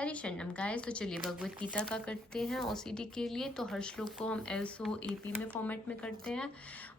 हरी शरणम गाइस। तो चलिए भगवत गीता का करते हैं ओसीडी के लिए। तो हर श्लोक को हम SOAP में फॉर्मेट में करते हैं।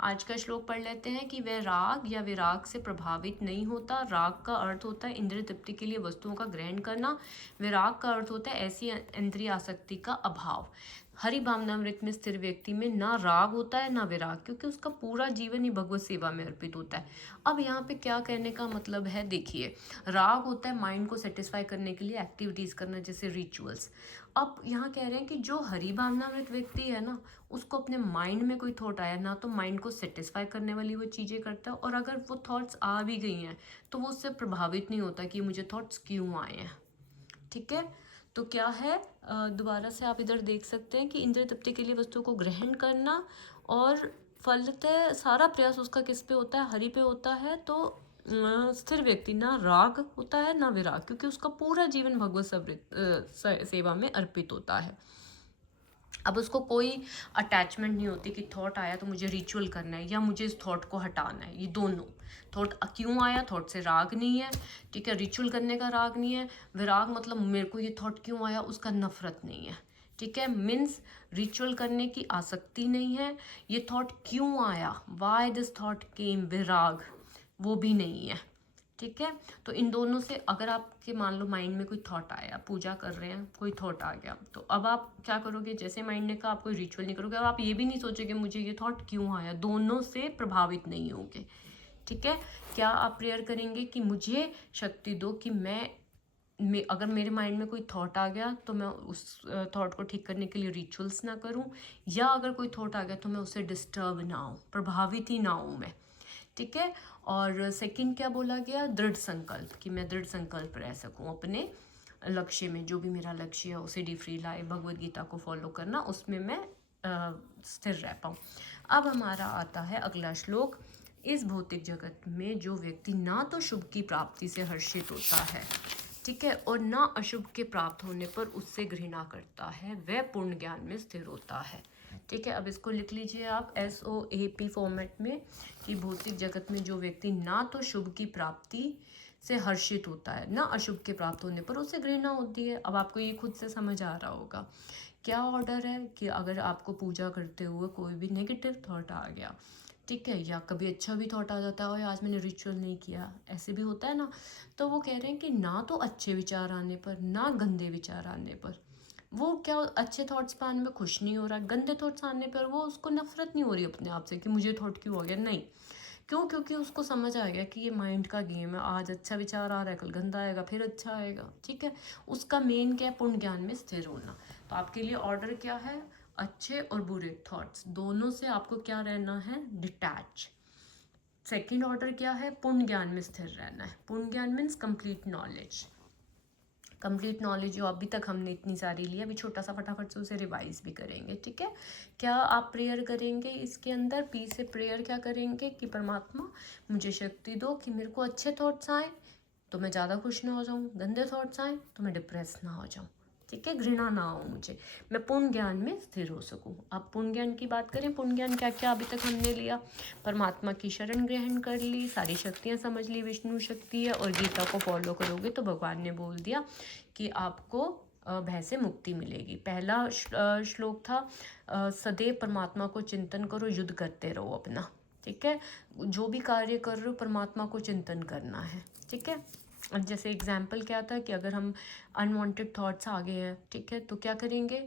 आज का श्लोक पढ़ लेते हैं कि वह राग या विराग से प्रभावित नहीं होता। राग का अर्थ होता है इंद्रिय तृप्ति के लिए वस्तुओं का ग्रहण करना। विराग का अर्थ होता है ऐसी इंद्रिय आसक्ति का अभाव। हरि भावनामृत में स्थिर व्यक्ति में ना राग होता है ना विराग, क्योंकि उसका पूरा जीवन ही भगवत सेवा में अर्पित होता है। अब यहाँ पे क्या कहने का मतलब है, देखिए, राग होता है माइंड को सेटिस्फाई करने के लिए एक्टिविटीज करना, जैसे रिचुअल्स। अब यहाँ कह रहे हैं कि जो हरि भावनामृत व्यक्ति है ना, उसको अपने माइंड में कोई थॉट आया ना, तो माइंड को सेटिस्फाई करने वाली वो चीज़ें करता है, और अगर वो थॉट्स आ भी गई हैं तो वो उससे प्रभावित नहीं होता कि मुझे थॉट्स क्यों आए हैं। ठीक है, तो क्या है, दोबारा से आप इधर देख सकते हैं कि इंद्रिय तृप्ति के लिए वस्तुओं को ग्रहण करना, और फलतः सारा प्रयास उसका किस पे होता है, हरि पे होता है। तो स्थिर व्यक्ति ना राग होता है ना विराग, क्योंकि उसका पूरा जीवन भगवत सेवा में अर्पित होता है। अब उसको कोई अटैचमेंट नहीं होती कि थॉट आया तो मुझे रिचुअल करना है या मुझे इस थॉट को हटाना है। ये दोनों थॉट क्यों आया, थॉट से राग नहीं है, ठीक है, रिचुअल करने का राग नहीं है। विराग मतलब मेरे को ये थॉट क्यों आया, उसका नफरत नहीं है। ठीक है, मीन्स रिचुअल करने की आसक्ति नहीं है। ये थॉट क्यों आया, वाई दिस थॉट केम, विराग वो भी नहीं है। ठीक है, तो इन दोनों से अगर आपके मान लो माइंड में कोई थॉट आया, पूजा कर रहे हैं, कोई थॉट आ गया, तो अब आप क्या करोगे, जैसे माइंड ने कहा आप कोई रिचुअल नहीं करोगे। अब आप ये भी नहीं सोचोगे मुझे ये थॉट क्यों आया, दोनों से प्रभावित नहीं होगे। ठीक है, क्या आप प्रेयर करेंगे कि मुझे शक्ति दो कि मैं अगर मेरे माइंड में कोई थॉट आ गया तो मैं उस थॉट को ठीक करने के लिए रिचुअल्स ना करूं, या अगर कोई थॉट आ गया तो मैं उससे डिस्टर्ब ना हूं, प्रभावित ही ना हूं मैं। ठीक है, और सेकंड क्या बोला गया, दृढ़ संकल्प, कि मैं दृढ़ संकल्प रह सकूं अपने लक्ष्य में, जो भी मेरा लक्ष्य है उसे the free life Bhagavad Gita को फॉलो करना, उसमें मैं स्थिर रह पाऊँ। अब हमारा आता है अगला श्लोक। इस भौतिक जगत में जो व्यक्ति ना तो शुभ की प्राप्ति से हर्षित होता है, ठीक है, और ना अशुभ के प्राप्त होने पर उससे घृणा करता है, वह पूर्ण ज्ञान में स्थिर होता है। ठीक है, अब इसको लिख लीजिए आप SOAP फॉर्मेट में, कि भौतिक जगत में जो व्यक्ति ना तो शुभ की प्राप्ति से हर्षित होता है, ना अशुभ के प्राप्त होने पर उसे घृणा होती है। अब आपको ये खुद से समझ आ रहा होगा क्या ऑर्डर है, कि अगर आपको पूजा करते हुए कोई भी नेगेटिव थॉट आ गया, ठीक है, या कभी अच्छा भी थॉट आ जाता है और आज मैंने रिचुअल नहीं किया, ऐसे भी होता है ना, तो वो कह रहे हैं कि ना तो अच्छे विचार आने पर ना गंदे विचार आने पर वो क्या अच्छे थॉट्स पर आने में खुश नहीं हो रहा, गंदे थॉट्स आने पर वो उसको नफरत नहीं हो रही अपने आप से कि मुझे थॉट क्यों हो गया, नहीं, क्यों, क्योंकि उसको समझ आ गया कि ये माइंड का गेम है, आज अच्छा विचार आ रहा है कल गंदा आएगा फिर अच्छा आएगा। ठीक है, उसका मेन क्या है, पूर्ण ज्ञान में स्थिर होना। तो आपके लिए ऑर्डर क्या है, अच्छे और बुरे थॉट्स दोनों से आपको क्या रहना है, डिटैच। सेकंड ऑर्डर क्या है, पूर्ण ज्ञान में स्थिर रहना है। पूर्ण ज्ञान means complete knowledge. Complete knowledge जो अभी तक हमने इतनी सारी ली, अभी छोटा सा फटाफट से उसे रिवाइज भी करेंगे। ठीक है, क्या आप प्रेयर करेंगे इसके अंदर, पी से प्रेयर क्या करेंगे कि परमात्मा मुझे शक्ति दो कि मेरे को अच्छे थॉट्स आए तो मैं ज़्यादा खुश ना हो जाऊँ, गंदे थॉट्स आए तो मैं डिप्रेस ना हो जाऊँ। ठीक है, घृणा ना हो मुझे, मैं पूर्ण ज्ञान में स्थिर हो सकूं। अब पूर्ण ज्ञान की बात करें, पूर्ण ज्ञान क्या क्या अभी तक हमने लिया, परमात्मा की शरण ग्रहण कर ली, सारी शक्तियां समझ ली, विष्णु शक्ति है, और गीता को फॉलो करोगे तो भगवान ने बोल दिया कि आपको भय से मुक्ति मिलेगी। पहला श्लोक था सदैव परमात्मा को चिंतन करो, युद्ध करते रहो अपना। ठीक है, जो भी कार्य कर रहे हो परमात्मा को चिंतन करना है। ठीक है, जैसे एग्जाम्पल क्या था कि अगर हम अनवांटेड थॉट्स आ गए हैं, ठीक है, तो क्या करेंगे,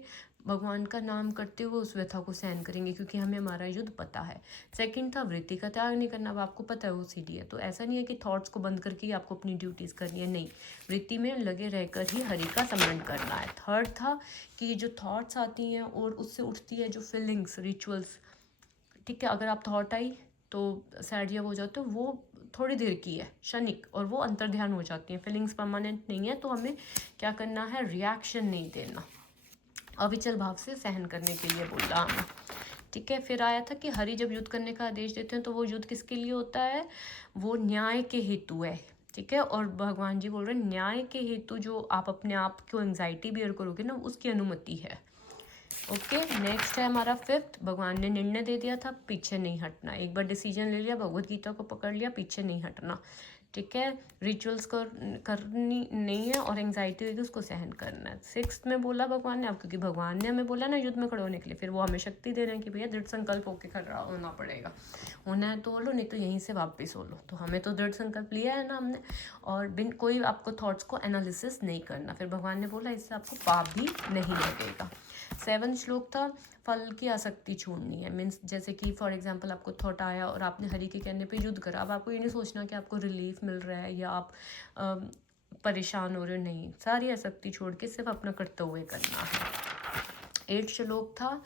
भगवान का नाम करते हुए उस व्यथा को सहन करेंगे, क्योंकि हमें हमारा युद्ध पता है। सेकंड था वृत्ति का त्याग नहीं करना, अब आपको पता है OCD है, तो ऐसा नहीं है कि थॉट्स को बंद करके ही आपको अपनी ड्यूटीज़ करनी है, नहीं, वृत्ति में लगे रहकर ही हरि का स्मरण करना है। थर्ड था कि जो थॉट्स आती हैं और उससे उठती है जो फीलिंग्स, रिचुअल्स, ठीक है, अगर आप थॉट आई तो सैड या हो जाते हो, वो थोड़ी देर की है, क्षणिक, और वो अंतर्ध्यान हो जाती हैं, फीलिंग्स परमानेंट नहीं है, तो हमें क्या करना है, रिएक्शन नहीं देना, अविचल भाव से सहन करने के लिए बोला हमें। ठीक है, फिर आया था कि हरि जब युद्ध करने का आदेश देते हैं तो वो युद्ध किसके लिए होता है, वो न्याय के हेतु है। ठीक है, और भगवान जी बोल रहे हैं न्याय के हेतु जो आप अपने आप को एंग्जाइटी बियर करोगे ना, उसकी अनुमति है। ओके, नेक्स्ट है हमारा फिफ्थ, भगवान ने निर्णय दे दिया था, पीछे नहीं हटना, एक बार डिसीजन ले लिया, भगवत गीता को पकड़ लिया, पीछे नहीं हटना। ठीक है, रिचुअल्स करनी नहीं है और एंग्जाइटी होगी उसको सहन करना है। 6th में बोला भगवान ने, अब क्योंकि भगवान ने हमें बोला ना युद्ध में खड़े होने के लिए, फिर वो हमें शक्ति दे रहे हैं कि भैया दृढ़ संकल्प होकर खड़ा होना पड़ेगा, होना है तो हो लो, नहीं तो यहीं से वापस हो लो। तो हमें तो दृढ़ संकल्प लिया है ना हमने, और बिन कोई आपको थॉट्स को एनालिसिस नहीं करना। फिर भगवान ने बोला इससे आपको पाप भी नहीं लगेगा। 7 श्लोक था फल की आसक्ति छोड़नी है। मीन्स जैसे कि फॉर एग्जांपल आपको थॉट आया और आपने हरि के कहने पे युद्ध करा, अब आपको ये नहीं सोचना कि आपको रिलीफ मिल रहा है या आप परेशान हो रहे हो, नहीं, सारी आसक्ति छोड़ के सिर्फ अपना कर्तव्य करना है। 8 श्लोक था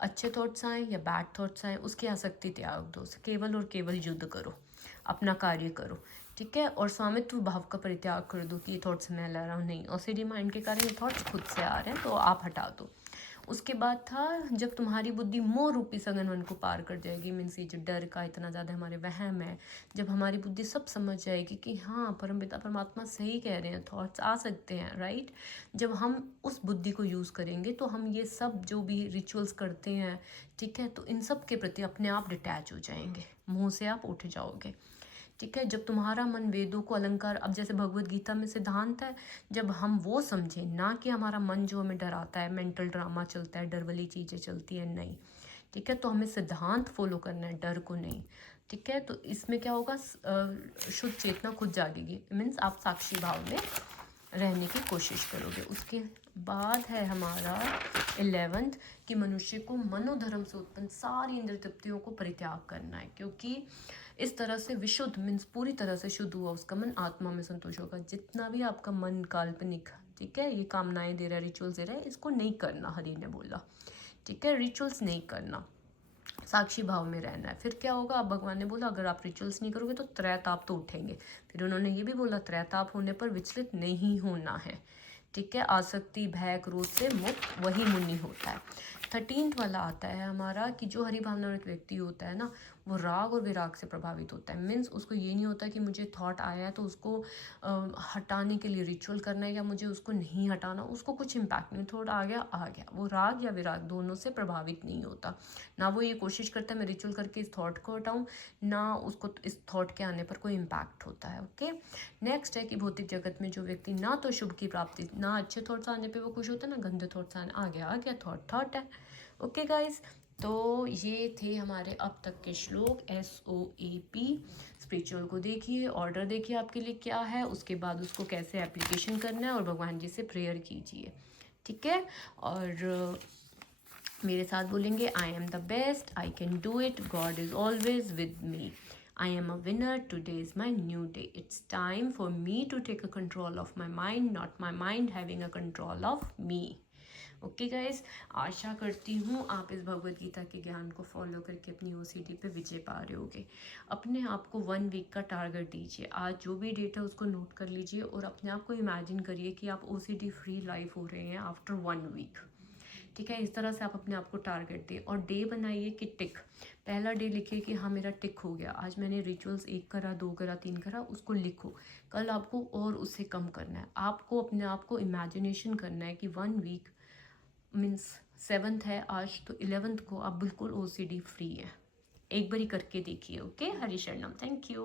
अच्छे थॉट्स आए या बैड थॉट्स आए उसकी आसक्ति त्याग दो, केवल और केवल युद्ध करो, अपना कार्य करो, ठीक है। और स्वामित्व भाव का परित्याग कर दो कि ये थॉट्स मैं ला रहा हूँ, नहीं, ओसीडी माइंड के कारण ये थॉट्स खुद से आ रहे हैं तो आप हटा दो। उसके बाद था जब तुम्हारी बुद्धि मोह रूपी सघन वन को पार कर जाएगी, मीन्स ये जो डर का इतना ज़्यादा हमारे वहम है, जब हमारी बुद्धि सब समझ जाएगी कि हाँ परमपिता परमात्मा सही कह रहे हैं, थॉट्स आ सकते हैं, राइट। जब हम उस बुद्धि को यूज़ करेंगे तो हम ये सब जो भी रिचुअल्स करते हैं, ठीक है, तो इन सब के प्रति अपने आप डिटैच हो जाएंगे, मुँह से आप उठ जाओगे, ठीक है। जब तुम्हारा मन वेदों को अलंकार, अब जैसे भगवत गीता में सिद्धांत है, जब हम वो समझें ना कि हमारा मन जो हमें डराता है, मेंटल ड्रामा चलता है, डर वाली चीज़ें चलती हैं, नहीं, ठीक है, तो हमें सिद्धांत फॉलो करना है, डर को नहीं, ठीक है। तो इसमें क्या होगा, शुद्ध चेतना खुद जागेगी, मीन्स आप साक्षी भाव में रहने की कोशिश करोगे। उसके बाद है हमारा 11th कि मनुष्य को मनोधर्म से उत्पन्न सारी इंद्रिय तृप्तियों को परित्याग करना है, क्योंकि इस तरह से विशुद्ध मीन्स पूरी तरह से शुद्ध हुआ उसका मन, आत्मा में संतोष होगा। जितना भी आपका मन काल्पनिक, ठीक है, ये कामनाएं दे रहा है, रिचुअल्स दे रहा है, इसको नहीं करना, हरि ने बोला, ठीक है, रिचुअल्स नहीं करना, साक्षी भाव में रहना है। फिर क्या होगा, अब भगवान ने बोला अगर आप रिचुअल्स नहीं करोगे तो त्रैताप तो उठेंगे। फिर उन्होंने ये भी बोला त्रैताप होने पर विचलित नहीं होना है, ठीक है, आसक्ति भय क्रोध से मुक्त वही मुनि होता है। 13th वाला आता है हमारा कि जो हरि भावना एक व्यक्ति होता है ना, वो राग और विराग से प्रभावित होता है। मीन्स उसको ये नहीं होता कि मुझे थॉट आया है तो उसको हटाने के लिए रिचुअल करना है या मुझे उसको नहीं हटाना, उसको कुछ इम्पैक्ट नहीं, थॉट आ गया, वो राग या विराग दोनों से प्रभावित नहीं होता। ना वो ये कोशिश करता है मैं रिचुअल करके इस थॉट को हटाऊँ, ना उसको इस थॉट के आने पर कोई इम्पैक्ट होता है, ओके। नेक्स्ट है कि भौतिक जगत में जो व्यक्ति ना तो शुभ की प्राप्ति, ना अच्छे थॉट्स आने पे वो खुश होता है, ना गंदे थॉट्स आने, आ गया थॉट है, ओके गाइज। तो ये थे हमारे अब तक के श्लोक SOAP। स्पिरिचुअल को देखिए, ऑर्डर देखिए आपके लिए क्या है, उसके बाद उसको कैसे एप्लीकेशन करना है और भगवान जी से प्रेयर कीजिए, ठीक है। और मेरे साथ बोलेंगे I am the best, I can do it, God is always with me, I am a winner, today is my new day, it's time for me to take a control of my mind, not my mind having a control of me। Okay guys, आशा करती हूँ आप इस भगवत गीता के ज्ञान को follow करके अपनी OCD पे विजय पा रहे होगे। अपने आप को 1 वीक का टारगेट दीजिए, आज जो भी डेट है उसको नोट कर लीजिए और अपने आप को इमेजिन करिए कि आप OCD फ्री लाइफ हो रहे हैं आफ्टर 1 वीक, ठीक है। इस तरह से आप अपने आप को टारगेट दें और डे बनाइए कि टिक, पहला डे लिखिए कि हाँ मेरा टिक हो गया, आज मैंने रिचुअल्स 1 करा, 2 करा, 3 करा, उसको लिखो। कल आपको और उससे कम करना है, आपको अपने आप को इमेजिनेशन करना है कि 1 वीक मीन्स 7th है आज, तो 11th को आप बिल्कुल OCD फ्री है। एक बारी करके देखिए, ओके। हरि शरणम, थैंक यू।